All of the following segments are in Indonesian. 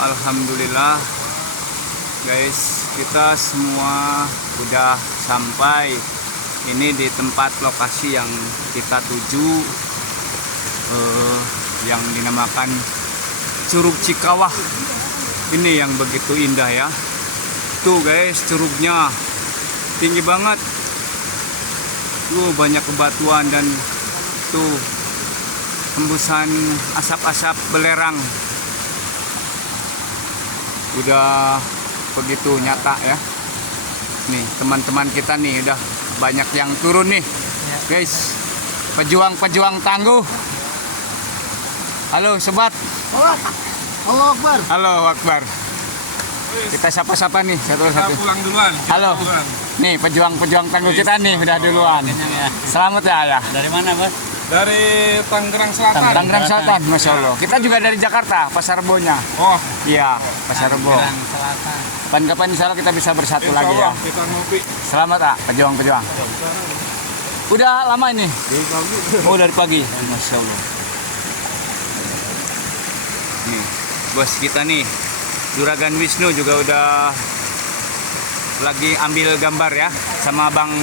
Alhamdulillah guys, kita semua udah sampai ini di tempat lokasi yang kita tuju, yang dinamakan Curug Cikawah. Ini yang begitu indah ya. Tuh guys, curugnya tinggi banget. Tuh banyak bebatuan dan tuh hembusan asap-asap belerang. Udah begitu nyata ya. Nih teman-teman kita nih udah banyak yang turun nih guys, pejuang-pejuang tangguh. Halo sobat. Allahu Akbar. Halo Akbar. Kita sapa-sapa nih satu-satu. Pulang duluan. Halo. Nih pejuang-pejuang tangguh kita nih udah duluan. Selamat ya. Dari mana, Bos? Dari Tangerang Selatan. Tangerang Selatan, Masya Allah. Kita juga dari Jakarta, Pasar Rebonya. Oh, Iya, Pasar Rebo. Selatan. Kapan-kapan insya Allah kita bisa bersatu insya lagi Allah ya. kita ngopi. Selamat ah, pejuang-pejuang. Udah lama ini? Oh dari pagi. Masya Allah. Nih, bos kita nih, Juragan Wisnu juga udah lagi ambil gambar ya sama Bang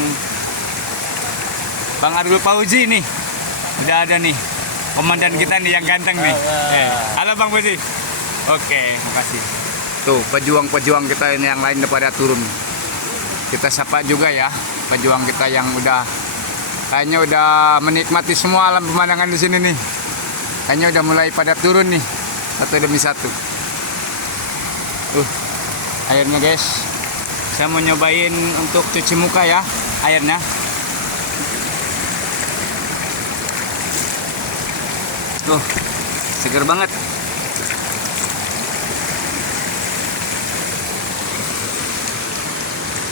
Arul Fauzi nih. Udah ada nih komandan kita nih yang ganteng nih. Halo Bang Fauzi. Oke, makasih. Tuh pejuang-pejuang kita ini yang lain udah pada turun. Kita sapa juga ya pejuang kita yang kayaknya udah menikmati semua alam pemandangan di sini nih. Kayaknya udah mulai pada turun nih satu demi satu. Airnya guys. Saya mau nyobain untuk cuci muka ya airnya. Tuh, seger banget.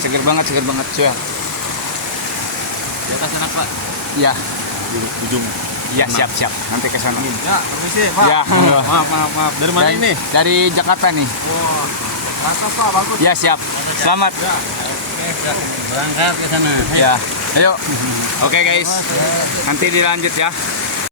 Seger banget cuy. Di atas sana, Pak. Iya. Di ujung. Iya, siap. Nanti ke sana. Ya, permisi, Pak. Ya, Maaf. Dari mana ini? Dari Jakarta nih. Oh, mantap Pak, bagus. Ya, siap. Selamat. Ya. Berangkat ke sana. Ya. Ayo. Oke guys. Nanti dilanjut ya.